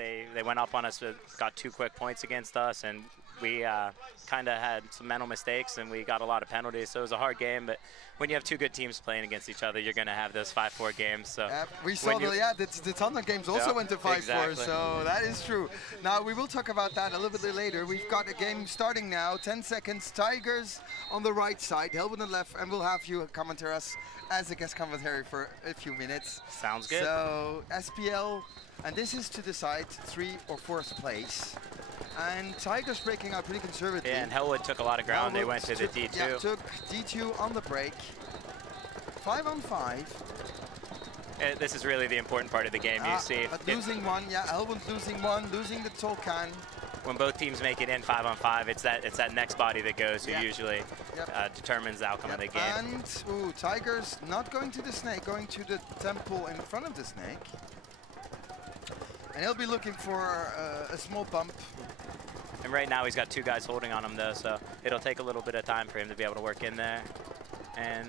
they went up on us, got 2 quick points against us, and we kind of had some mental mistakes, and we got a lot of penalties. So it was a hard game, but when you have 2 good teams playing against each other, you're going to have those 5-4 games. So we saw the Thunder games also went to 5-4, exactly. so that is true. Now, we will talk about that a little bit later. We've got a game starting now, 10 seconds. Tigers on the right side, Hellwood on the left, and we'll have you commentary us as a guest commentary for a few minutes. Sounds good. So, SPL, and this is to decide 3rd or 4th place. And Tigers breaking out pretty conservatively. Yeah, and Hellwood took a lot of ground. They went to the D2. Yeah, took D2 on the break. 5-on-5. This is really the important part of the game. You see, but losing one, yeah, Hellwood's losing one, losing the Tolkien. When both teams make it in 5-on-5, it's that next body that goes who usually determines the outcome of the game. And Tigers not going to the snake, going to the temple in front of the snake. And he'll be looking for a small bump. And right now he's got 2 guys holding on him though, so it'll take a little bit of time for him to be able to work in there. And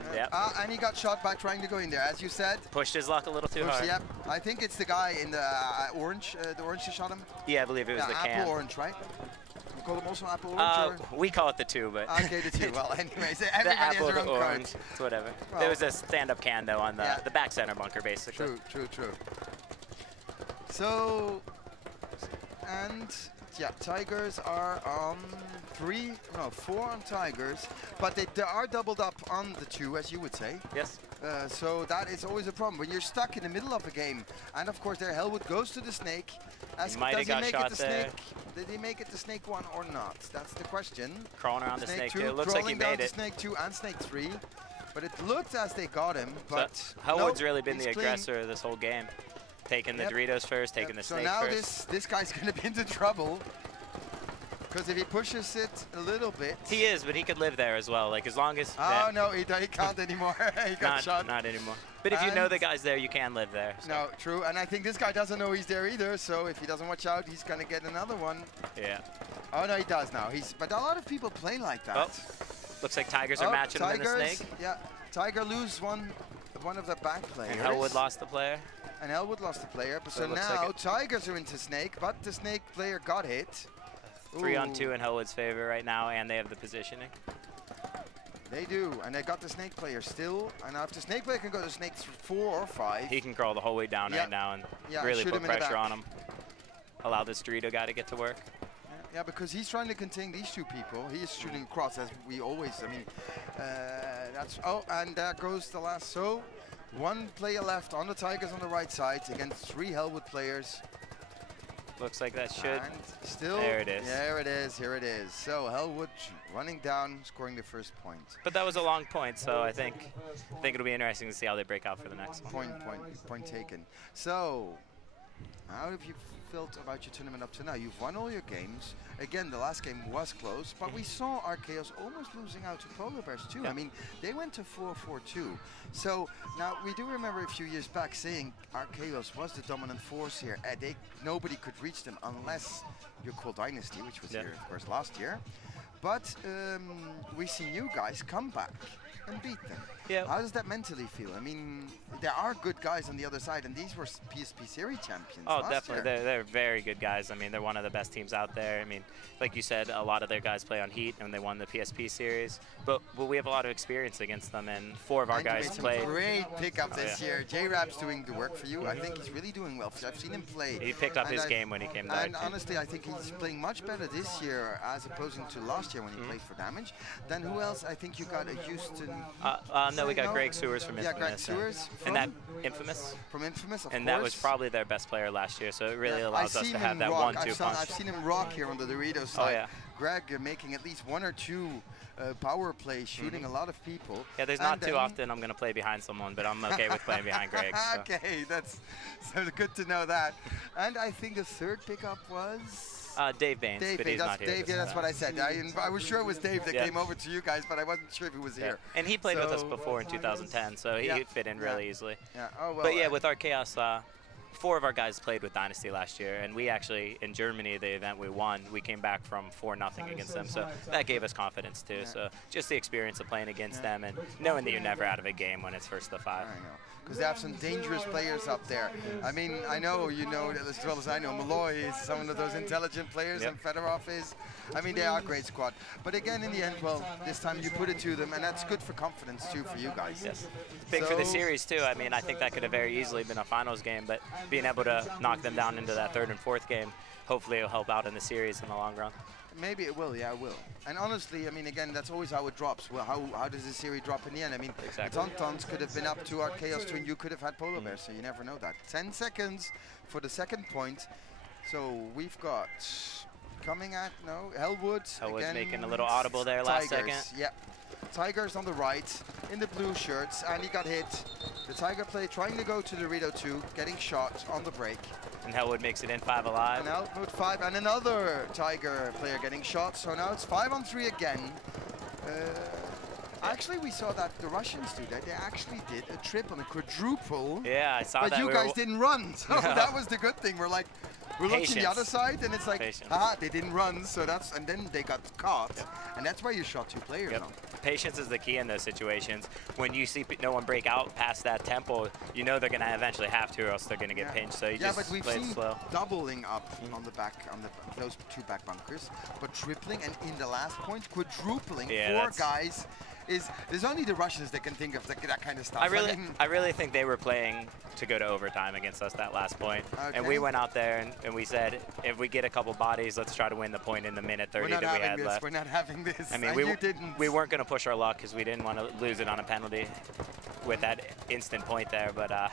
and he got shot by trying to go in there, as you said. Pushed his luck a little too hard. Yep. I think it's the guy in the orange that shot him. Yeah, I believe it was the can. Apple orange, right? We call them also apple orange? We call it the 2, but... Okay, the 2. Well, anyways, the everybody apple, has their own orange, it's whatever. Well, there was a stand-up can, though, on the back center bunker, basically. True. So, and yeah, Tigers are on 4 on Tigers, but they are doubled up on the 2, as you would say. Yes. So that is always a problem when you're stuck in the middle of a game. And of course, there Hellwood goes to the snake. Does he make it to snake? Did he make it to snake 1 or not? That's the question. Crawling around the snake 2. It looks like he made it. Snake 2 and snake 3. But it looked as they got him. But so Hellwood's really been the aggressor this whole game. Taking the Doritos first, taking the snake first. So now this guy's going to be into trouble. Because if he pushes it a little bit... He is, but he could live there as well. Like, as long as... Oh, no, he can't anymore. He got shot. Not anymore. But if you know the guy's there, you can live there. So. No, true. And I think this guy doesn't know he's there either. So if he doesn't watch out, he's going to get another one. Yeah. Oh, no, he does now. But a lot of people play like that. Oh. Looks like Tigers are matching him in the snake. Yeah. Tiger lose one of the back players. And Hellwood lost the player. And Hellwood lost the player. But so now like Tigers are into snake, but the snake player got hit. 3-on-2 in Hellwood's favor right now, and they have the positioning. They do, and they got the snake player still. And now if the snake player can go to snake 4 or 5. He can crawl the whole way down right now and really put pressure on him. Allow this Dorito guy to get to work. Yeah, because he's trying to contain these 2 people. He is shooting across, as we always, and there goes the last. So, 1 player left on the Tigers on the right side against 3 Hellwood players. Looks like that should. And still, there it is. There it is. Here it is. So Hellwood running down, scoring the first point. But that was a long point, so I think it'll be interesting to see how they break out for the next one. Point taken. So, how have you felt about your tournament up to now? You've won all your games. Again, the last game was close, but we saw Archaeos almost losing out to Polar Bears too. I mean, they went to 4-4-2. So now we do remember a few years back saying Archaeos was the dominant force here. Nobody could reach them unless you call Dynasty, which was here, of course, last year. But we see new guys come back and beat them. Yeah. How does that mentally feel? I mean, there are good guys on the other side, and these were PSP Series champions. Oh, definitely. They're very good guys. I mean, they're one of the best teams out there. I mean, like you said, a lot of their guys play on Heat, and they won the PSP Series. But we have a lot of experience against them, and 4 of our guys played. Great pickup this year. J-Rap's doing the work for you. I think he's really doing well. I've seen him play. He picked up his game when he came there. And honestly, I think he's playing much better this year as opposed to last year when he played for Damage. Then who else? I think you got a Houston. No, we got Greg Sewers from Infamous. Yeah, Greg Sewers. And that Infamous. From Infamous, of course. And that was probably their best player last year, so it really allows us to have that 1-2 punch. I've seen him rock here on the Doritos side. Oh, yeah. Greg making at least 1 or 2 power plays, shooting a lot of people. Yeah, there's not too often I'm going to play behind someone, but I'm okay with playing behind Greg. So. Okay, that's so good to know that. And I think the 3rd pickup was... Dave Baines, but he's not here. Dave, yeah, that's what I said. I was sure it was Dave that came over to you guys, but I wasn't sure if he was here. And he played with us before in 2010, so he fit in really easily. Yeah. Oh, well, but yeah, with Archaeos, 4 of our guys played with Dynasty last year, and we actually, in Germany, the event we won, we came back from 4-0 against them, so that gave us confidence too. So just the experience of playing against them and knowing that you're never out of a game when it's first to 5. I know, because they have some dangerous players up there. I mean, I know you know that as well as I know. Malloy is one of those intelligent players, and Fedorov is. I mean, they are a great squad. But again, in the end, well, this time you put it to them, and that's good for confidence too for you guys. Yes, big for the series too. I mean, I think that could have very easily been a finals game, but being able to knock them down into that 3rd and 4th game, hopefully it'll help out in the series in the long run. Maybe it will, yeah, it will. And honestly, I mean, again, that's always how it drops. Well, how does the series drop in the end? I mean, the Tauntauns could have been up to our Chaos 2, and you could have had Polar Bears, so you never know that. 10 seconds for the 2nd point. So we've got coming at, Hellwood. Hellwood's again, making a little audible there last second. Yep. Tigers on the right, in the blue shirts, and he got hit. The Tiger play trying to go to the Dorito 2, getting shot on the break. And Hellwood makes it in 5 alive. And Hellwood 5, and another Tiger player getting shot. So now it's 5-on-3 again. Actually, we saw that the Russians do that. They actually did a triple and a quadruple. Yeah, I saw that. But you guys didn't run, so that was the good thing. We're looking the other side, and it's like, they didn't run, so that's, and then they got caught, and that's why you shot 2 players on. Patience is the key in those situations. When you see no one break out past that temple, you know they're going to eventually have to, or else they're going to get pinched. So you just but we've play it seen slow. Doubling up on the back, those 2 back bunkers, but tripling, and in the last point, quadrupling 4 guys. There's only the Russians that can think of that kind of stuff. I really think they were playing to go to overtime against us that last point. And we went out there and we said, if we get a couple bodies, let's try to win the point in the minute 30 that we had left. We're not having this. I mean, we weren't going to push our luck because we didn't want to lose it on a penalty with that instant point there. But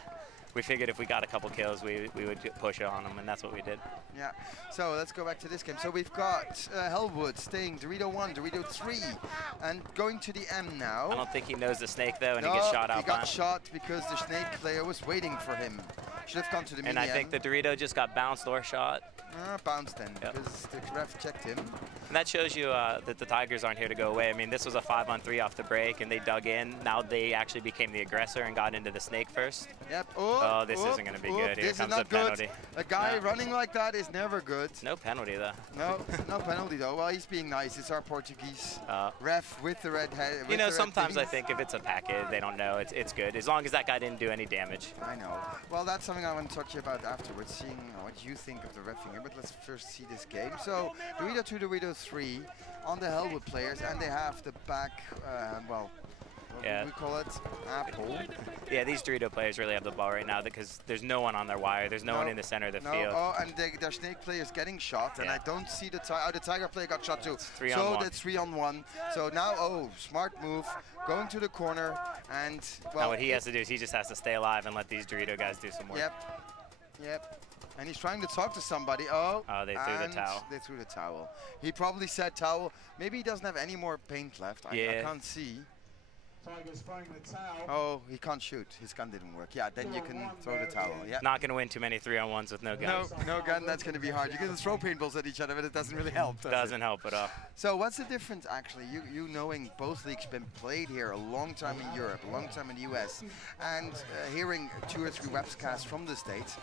we figured if we got a couple kills, we would push it on them, and that's what we did. Yeah, so let's go back to this game. So we've got Hellwood staying Dorito 1, Dorito 3, and going to the M now. I don't think he knows the snake, though, and he gets shot out. He got shot because the snake player was waiting for him. Should have gone to the medium. And I think the Dorito just got bounced or shot. Bounced then, because the ref checked him. And that shows you that the Tigers aren't here to go away. I mean, this was a 5-on-3 off the break, and they dug in. Now they actually became the aggressor and got into the snake first. Yep. Oh, this isn't going to be good. Here comes the penalty. A guy running like that is never good. No penalty, though. No penalty, though. Well, he's being nice. It's our Portuguese ref with the red head. You know, sometimes I think if it's a packet, they don't know. It's good, as long as that guy didn't do any damage. I know. Well, that's something I want to talk to you about afterwards, seeing what you think of the refing here. But let's first see this game. So, Dorito 2, Dorito 3 on the Hellwood players, and they have the back, what do we call it? Apple. Yeah, these Dorito players really have the ball right now because there's no one on their wire. There's no one in the center of the field. Oh, and their snake player is getting shot, and I don't see the Tiger player got shot too. So that's 3-on-1. So now, smart move, going to the corner, and well. Now what he has to do is he just has to stay alive and let these Dorito guys do some work. Yep. And he's trying to talk to somebody. Oh, they threw the towel. They threw the towel. He probably said towel. Maybe he doesn't have any more paint left. I can't see. Tiger's throwing the towel. Oh, he can't shoot. His gun didn't work. Yeah, then you can throw the towel. Yeah. Not going to win too many 3-on-1s with no gun. No gun. That's going to be hard. You can throw paintballs at each other, but it doesn't really help. Doesn't help at all. So what's the difference, actually? You knowing both leagues been played here a long time in Europe, a long time in the US, and hearing 2 or 3 webcasts from the States,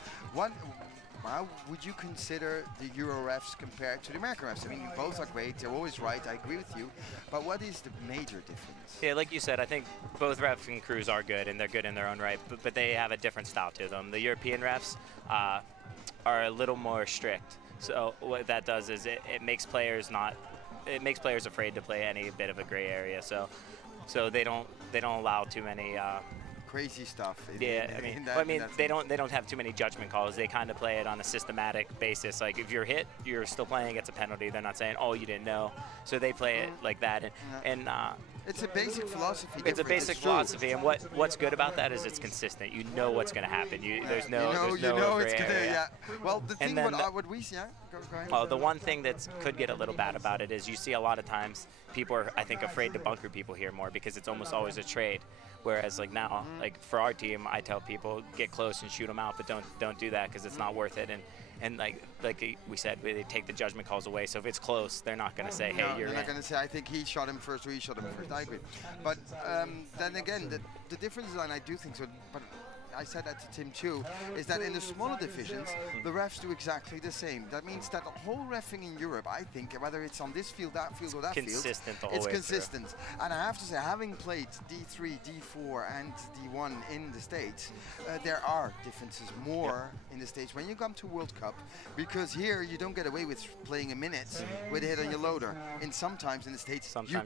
how would you consider the Euro refs compared to the American refs? I mean, both are great. They're always right. I agree with you. But what is the major difference? Yeah, like you said, I think both refs and crews are good, and they're good in their own right, but they have a different style to them. The European refs are a little more strict. So what that does is it makes players afraid to play any bit of a gray area. So they don't allow too many crazy stuff. I mean, they don't have too many judgment calls. They kind of play it on a systematic basis. Like if you're hit, you're still playing. It's a penalty. They're not saying, oh, you didn't know. So they play it like that. And it's a basic philosophy. It's a basic philosophy, and what's good about that is it's consistent. You know what's going to happen. There's no it's gonna, yeah. Well, the thing what we see, go ahead. The one thing that could get a little bad about it is you see a lot of times people are, I think, afraid to bunker people here more because it's almost always a trade. Whereas like now, like for our team, I tell people get close and shoot them out, but don't do that because it's not worth it. And like we said, they take the judgment calls away. So if it's close, they're not going to say, hey, you're. They're not going to say, I think he shot him first or he shot him first. I agree. But then again, the difference is, and I do think so. But I said that to Tim too, is that in the smaller divisions, the refs do exactly the same. That means that the whole reffing in Europe, I think, whether it's on this field, that field, or that field, consistent the whole it's way consistent. through. And I have to say, having played D3, D4, and D1 in the States, there are differences more in the States when you come to World Cup, because here you don't get away with playing a minute with a hit on your loader. And sometimes in the States, Sometimes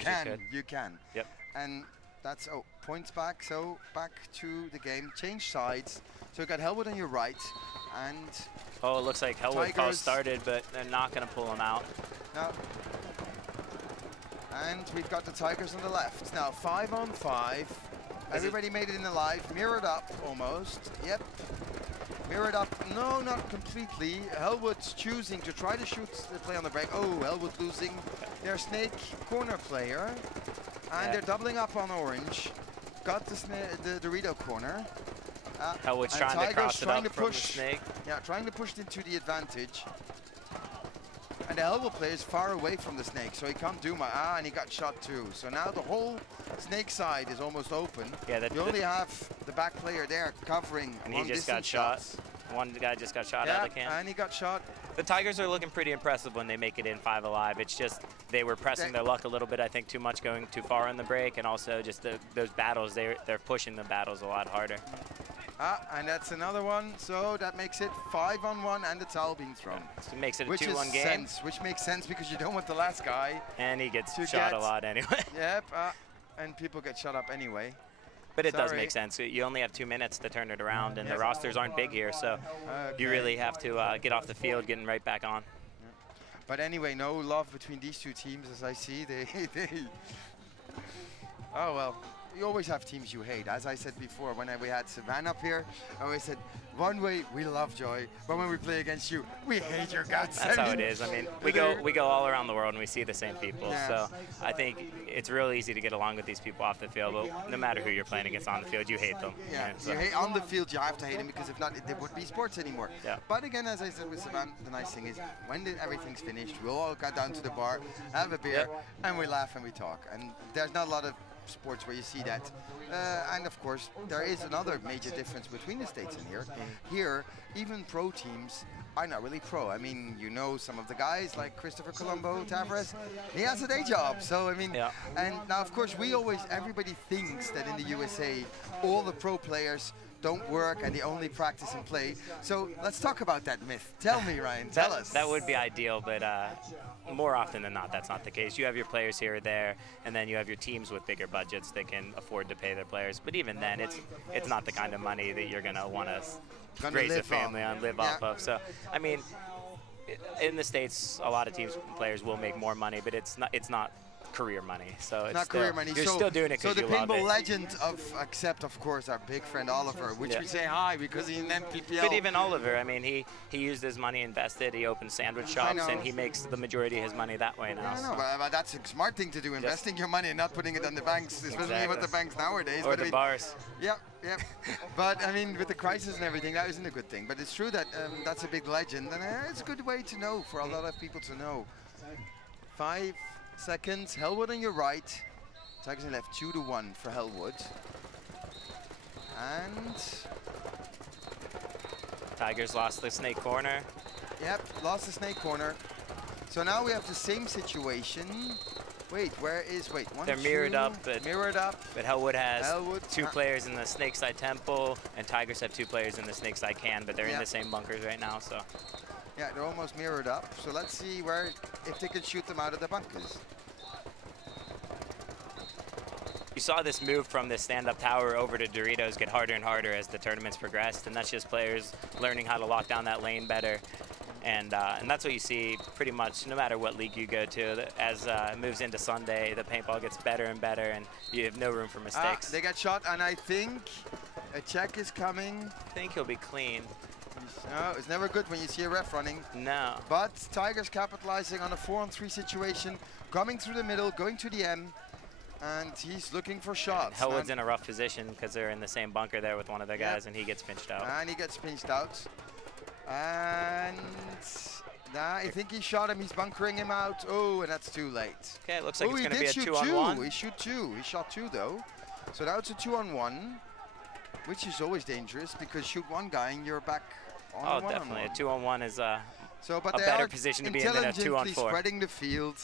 you can. Yep. And that's, points back, so back to the game. Change sides. So you got Hellwood on your right, and Oh, it looks like Hellwood false started, but they're not going to pull him out. no. And we've got the Tigers on the left. Now 5 on 5. Everybody made it in the live. Mirrored up almost. Yep. Mirrored up. No, not completely. Hellwood's choosing to try to shoot the play on the break. Oh, Hellwood losing their snake corner player. And they're doubling up on orange. Got the Dorito corner. Hellwood's trying to cross it up from the snake. Yeah, trying to push it into the advantage. And the Hellwood player is far away from the snake, so he can't do much. And he got shot too. So now the whole snake side is almost open. Yeah, you only have the back player there covering. And he just got shot. One guy just got shot out of the camp. And he got shot. The Tigers are looking pretty impressive when they make it in 5 alive. It's just they were pressing their luck a little bit, I think, too much going too far on the break, and also just those battles, they're pushing the battles a lot harder. And that's another one, so that makes it 5 on 1 and the towel being thrown. So it makes it a 2-1 game. Which makes sense because you don't want the last guy. And he gets shot a lot anyway. Yep, and people get shot up anyway. But it does make sense. You only have 2 minutes to turn it around, and the rosters aren't big here, so you really have to get off the field, getting right back on. But anyway, no love between these two teams, as I see. Oh, well. You always have teams you hate. As I said before, when we had Savannah up here, I always said, one way we love Joy, but when we play against you, we hate your guts. That's how it is. I mean, we go all around the world and we see the same people. Yeah. So I think it's real easy to get along with these people off the field, but no matter who you're playing against on the field, you hate them. Yeah, so. You hate on the field, you have to hate them, because if not, there would be sports anymore. Yeah. But again, as I said with Savannah, the nice thing is, when everything's finished, we'll all go down to the bar, have a beer, and we laugh and we talk. And there's not a lot of sports where you see that. And of course, there is another major difference between the States and here. Here, even pro teams are not really pro. I mean, you know some of the guys like Christopher Colombo, Tavares, he has a day job. So, I mean, and now, of course, everybody thinks that in the USA, all the pro players don't work and they only practice and play. So let's talk about that myth. Tell me, Ryan, tell us. That would be ideal, but more often than not, that's not the case. You have your players here or there, and then you have your teams with bigger budgets that can afford to pay their players. But even then, it's not the kind of money that you're going to want to raise a family on, live off of. So, I mean, in the States, a lot of teams and players will make more money, but it's not career money. So it's not career money. You're still doing it because you love it. So the pinball legend except of course our big friend Oliver, which we say hi because he's in MPPL. But even Oliver, I mean, he used his money, invested, he opened sandwich shops, and he makes the majority of his money that way now. I know, but that's a smart thing to do, investing your money and not putting it on the banks, especially with the banks nowadays. Or the bars. Yeah. But I mean, with the crisis and everything, that isn't a good thing. But it's true that that's a big legend, and it's a good way to know for a lot of people to know. 5 seconds. Hellwood on your right. Tigers on left. 2-1 for Hellwood. And Tigers lost the snake corner. Yep, lost the snake corner. So now we have the same situation. Wait, one, they're mirrored up, but Hellwood has 2 players in the snake side temple, and Tigers have 2 players in the snake side can, but they're in the same bunkers right now. So. Yeah, they're almost mirrored up. So let's see if they can shoot them out of the bunkers. You saw this move from the stand-up tower over to Doritos get harder and harder as the tournaments progressed, and that's just players learning how to lock down that lane better. And that's what you see pretty much no matter what league you go to. As it moves into Sunday, the paintball gets better and better, and you have no room for mistakes. They got shot, and I think a check is coming. I think he'll be clean. No, it's never good when you see a ref running. No. But Tigers capitalizing on a 4-on-3 situation, coming through the middle, going to the M, and he's looking for shots. Hellwood's in a rough position because they're in the same bunker there with one of their guys, and he gets pinched out. And he gets pinched out. And I think he shot him. He's bunkering him out. Oh, and that's too late. Okay, it looks like it's going to be a 2-on-1. He shot 2 though. So now it's a 2-on-1. which is always dangerous because shoot one guy and you're back on Oh, the one definitely. on A one. 2-on-1 is So, but a they better are position to be in than a intelligently 2-on-4. spreading the field.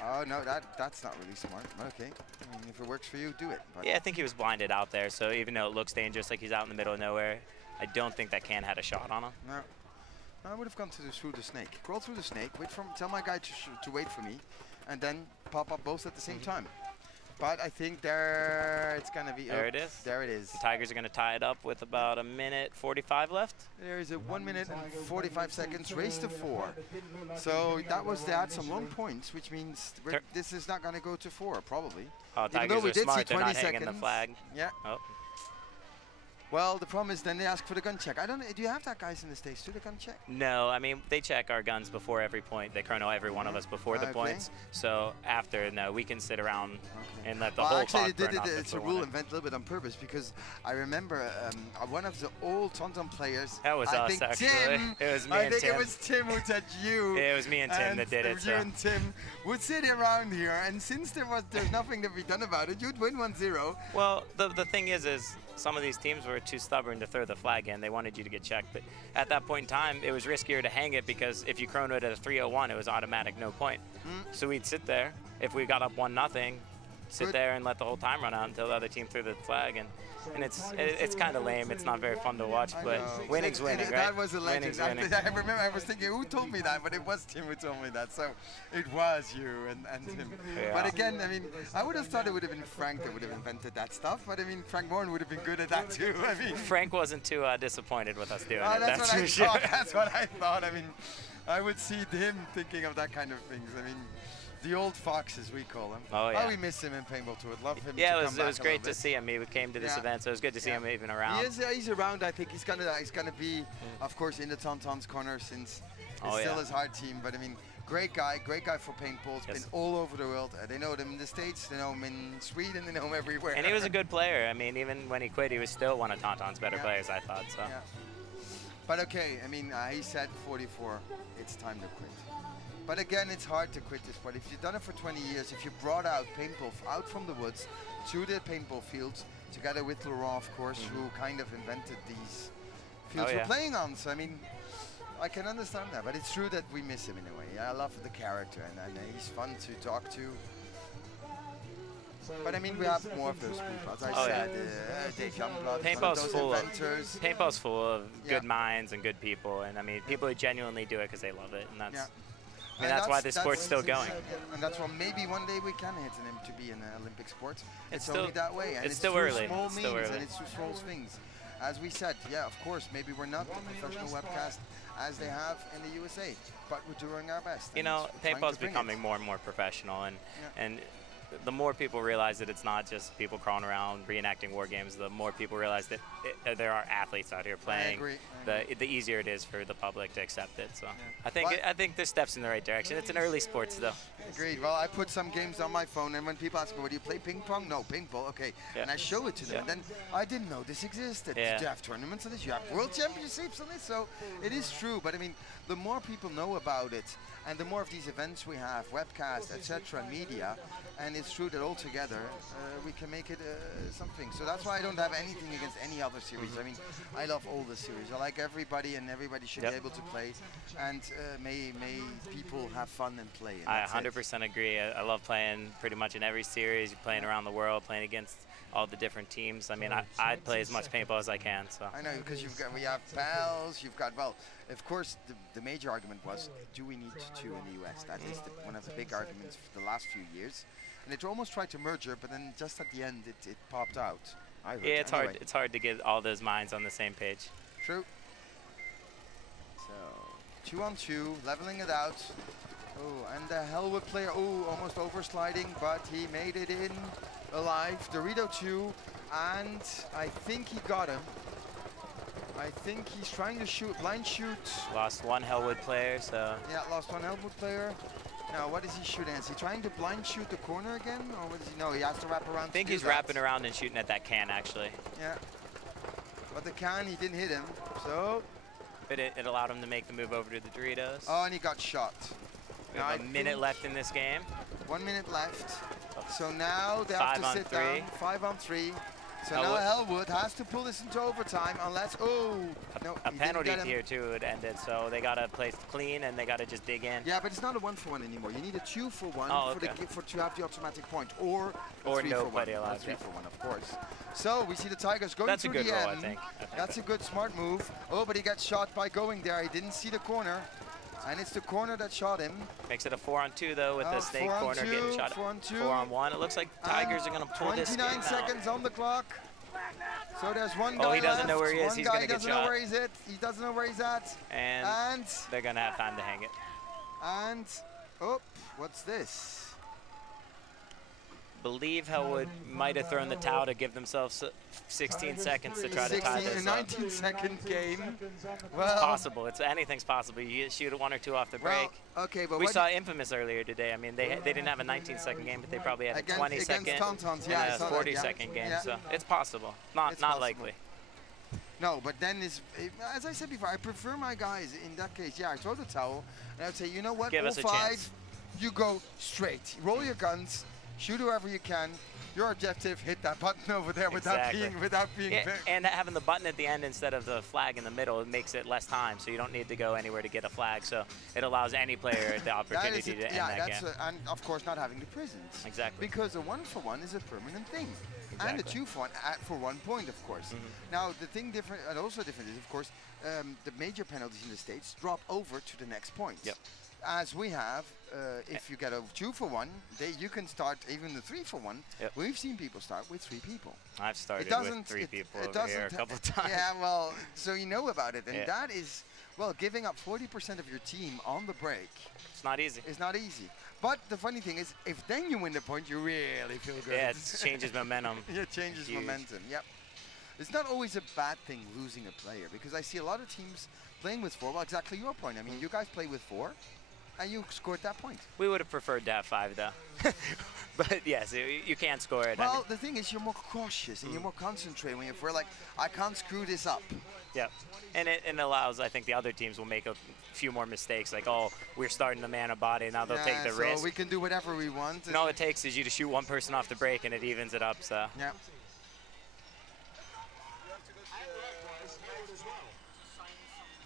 Oh no, that's not really smart. Okay, I mean, if it works for you, do it. But Yeah, I think he was blinded out there, so even though it looks dangerous, like he's out in the middle of nowhere, I don't think that can had a shot on him. no, I would have gone through the snake. Crawl through the snake. Tell my guy to wait for me, and then pop up both at the same time. But I think it's gonna be. There it is. There it is. The Tigers are going to tie it up with about 1:45 left. There is a 1 minute and 45 seconds, race to 4. So they had some long points, which means this is not going to go to 4, probably. Oh, Even though Tigers we are did smart. see They're 20 not hanging the seconds. flag. Yeah. Oh. Well, the problem is then they ask for the gun check. I don't know. Do you have that guys in the States do the gun check? No, I mean, they check our guns before every point. They chrono every one of us before the Okay. points. So after, no, we can sit around and let the Well, whole actually, clock burn off it's a before rule one. invented a little bit on purpose because I remember one of the old TomTom players. That was I us, think actually. Tim. It was me I and think Tim. it was Tim who said you. Yeah, it was me and Tim that did it. You So. and Tim would sit around here, and since there's nothing to be done about it, you'd win 1-0. Well, the thing is some of these teams were too stubborn to throw the flag in. They wanted you to get checked. But at that point in time, it was riskier to hang it because if you chronoed at a 3:01, it was automatic, no point. So we'd sit there. If we got up 1-0, sit there and let the whole time run out until the other team threw the flag. And it's kind of lame. It's not very fun to watch, but winning's winning, right? That was a legend. Winning's winning. I remember I was thinking, who told me that? But it was Tim who told me that. So it was you and Tim. Yeah. But again, I mean, I would have thought it would have been Frank that would have invented that stuff. But I mean, Frank Moran would have been good at that too. I mean, Frank wasn't too disappointed with us doing oh, it. that's what I for sure. thought. That's what I thought. I mean, I would see him thinking of that kind of things. I mean, the old fox, as we call him. Oh, yeah. we miss him in Paintball Tour. Love him. Yeah, to it come was back a great little to bit. see him. He came to this Yeah. event, so it was good to see him even around. He's around. I think he's gonna be, of course, in the Tonton's corner since it's still his hard team. But I mean, great guy for paintball. He's been all over the world. They know him in the States. They know him in Sweden. They know him everywhere. And he was a good player. I mean, even when he quit, he was still one of Tauntaun's better players, I thought. So. Yeah. But okay, I mean, he said 44. It's time to quit. But again, it's hard to quit this sport. If you've done it for 20 years, if you brought out paintball out from the woods to the paintball fields, together with Laurent, of course, who kind of invented these fields we're playing on. So, I mean, I can understand that. But it's true that we miss him in a way. I love the character, and he's fun to talk to. But I mean, we have more of those people. As I said, Dave Youngblood, Paintball's full of good minds and good people. And, I mean, people who genuinely do it because they love it. And that's... I mean, that's why this sport's still going. And that's why maybe one day we can hit him to be an Olympic sport. It's still, only that way. And it's still early. Small means and it's through small things. As we said, yeah, of course, maybe we're not the professional webcast as they have in the USA, but we're doing our best. You know, paintball's becoming more and more professional, and the more people realize that it's not just people crawling around reenacting war games, the more people realize that there are athletes out here playing. I agree. The easier it is for the public to accept it. So I think there's steps in the right direction. It's an early sport still. Agreed. Well, I put some games on my phone, and when people ask me, "Well, do you play ping pong?" No, paintball. Okay, and I show it to them. Then I didn't know this existed. You have tournaments on this. You have world championships on this. So it is true. But I mean, the more people know about it, and the more of these events we have, webcasts, etc., media, and it's true that all together we can make it something. So that's why I don't have anything against any other series. I mean, I love all the series. I like everybody, and everybody should be able to play. And may people have fun and play. And I 100% agree. I love playing pretty much in every series, playing around the world, playing against all the different teams. I mean, I'd play as much paintball as I can. So I know, because we have pals. You've got, well, of course, the major argument was, do we need two in the US? That is one of the big arguments for the last few years. And it almost tried to merge it, but then just at the end, it popped out. Yeah, it's hard. It's hard to get all those minds on the same page. True. So 2-on-2, leveling it out. Oh, and the Hellwood player, almost oversliding, but he made it in alive. Dorito 2, and I think he got him. I think he's trying to shoot, blind shoot. Lost one Hellwood player, so. Yeah, lost one Hellwood player. Now, what is he shooting? Is he trying to blind shoot the corner again? Or what is he? No, he has to wrap around. I think he's wrapping around and shooting at that can, actually. Yeah. But the can, he didn't hit him, so. But it allowed him to make the move over to the Doritos. Oh, and he got shot. We have a minute left in this game. 1 minute left. So now they have to sit down. 5-on-3. So now Hellwood has to pull this into overtime unless, no, a penalty tier 2 would end it, so they got to play clean and they got to just dig in. Yeah, but it's not a 1-for-1 anymore. You need a 2-for-1 to have the automatic point, or no 3-for-1. play allowed. 3-for-1, of course. So we see the Tigers going through the roll, end. I think. That's a good, smart move. Oh, but he got shot by going there. He didn't see the corner. And it's the corner that shot him. Makes it a 4-on-2 though, with the snake corner getting shot. 4-on-2. 4-on-1. It looks like Tigers are going to pull this game 29 seconds on the clock. So there's one guy he doesn't left. know where he is. He's going to get shot. He doesn't know where he's at. And they're going to have time to hang it. And, what's this? Believe Hellwood might have thrown the towel to give themselves 16 seconds to try to tie this a up. 19-second game. Well, it's possible. Anything's possible. You shoot 1 or 2 off the break. Okay, but we saw Infamous earlier today. I mean, they didn't have a 19-second game, but they probably had a 20-second, yeah, 40-second game. So it's possible. Not likely. No, but then as I said before, I prefer my guys in that case. Yeah, I throw the towel, and I would say, you know what? Give us a chance. You go straight. Roll your guns. Shoot whoever you can. Your objective, hit that button over there without being and having the button at the end instead of the flag in the middle, it makes it less time, so you don't need to go anywhere to get a flag. So it allows any player the opportunity to end that game. And of course not having the prisons. Exactly. Because a 1-for-1 is a permanent thing. Exactly. And a 2-for-1 for 1 point, of course. Now the thing different, and also different is, of course, the major penalties in the States drop over to the next point. Yep. As we have, if you get a 2-for-1, you can start even the 3-for-1. Yep. We've seen people start with 3 people. I've started with 3 people over here a couple of times. Yeah, well, so you know about it, and that is, well, giving up 40% of your team on the break. It's not easy. It's not easy. But the funny thing is, if then you win the point, you really feel good. Yeah, it changes momentum. It changes momentum. Yep. It's not always a bad thing losing a player, because I see a lot of teams playing with 4. Well, exactly your point. I mean, you guys play with 4. And you scored that point. We would have preferred to have 5, though. But yes, you can't score it. Well, the thing is, you're more cautious and you're more concentrated when you're like, I can't screw this up. Yep. And it allows, I think the other teams will make a few more mistakes. Like, oh, we're starting the man of body, now they'll take the risk. So we can do whatever we want. And all it takes is you to shoot 1 person off the break and it evens it up. So. Yeah.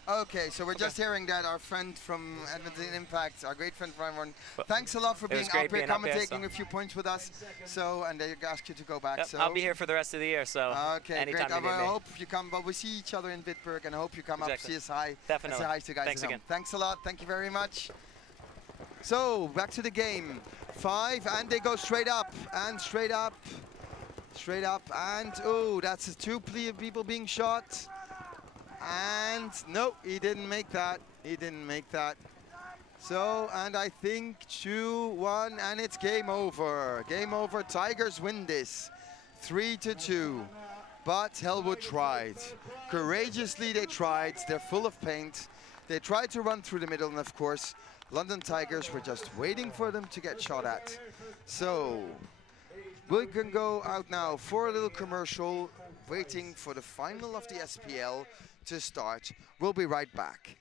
Okay, so we're just hearing that our friend from Edmonton Impact, our great friend from everyone, thanks a lot for being up here, commentating a few points with us. So, and they asked you to go back. Yep, so I'll be here for the rest of the year. So, okay, anytime great. I hope you come. But we see each other in Bitburg, and I hope you come up, see us hi. Definitely. And say hi to guys. Thanks again. Thanks a lot. Thank you very much. So back to the game. 5, and they go straight up and straight up, and that's 2 people being shot. And no, he didn't make that. So, and I think 2-1, and it's game over. Game over. Tigers win this 3-2. But Hellwood tried. Courageously they tried. They're full of paint. They tried to run through the middle, and of course, London Tigers were just waiting for them to get shot at. So, we can go out now for a little commercial, waiting for the final of the SPL to start. We'll be right back.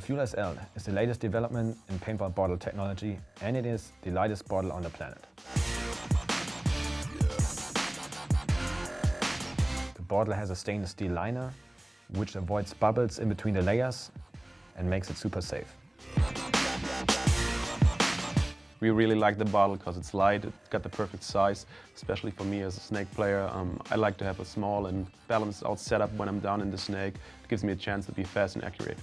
Fuel SL is the latest development in paintball bottle technology, and it is the lightest bottle on the planet. The bottle has a stainless steel liner, which avoids bubbles in between the layers and makes it super safe. We really like the bottle because it's light, it's got the perfect size, especially for me as a snake player. I like to have a small and balanced out setup when I'm down in the snake. It gives me a chance to be fast and accurate.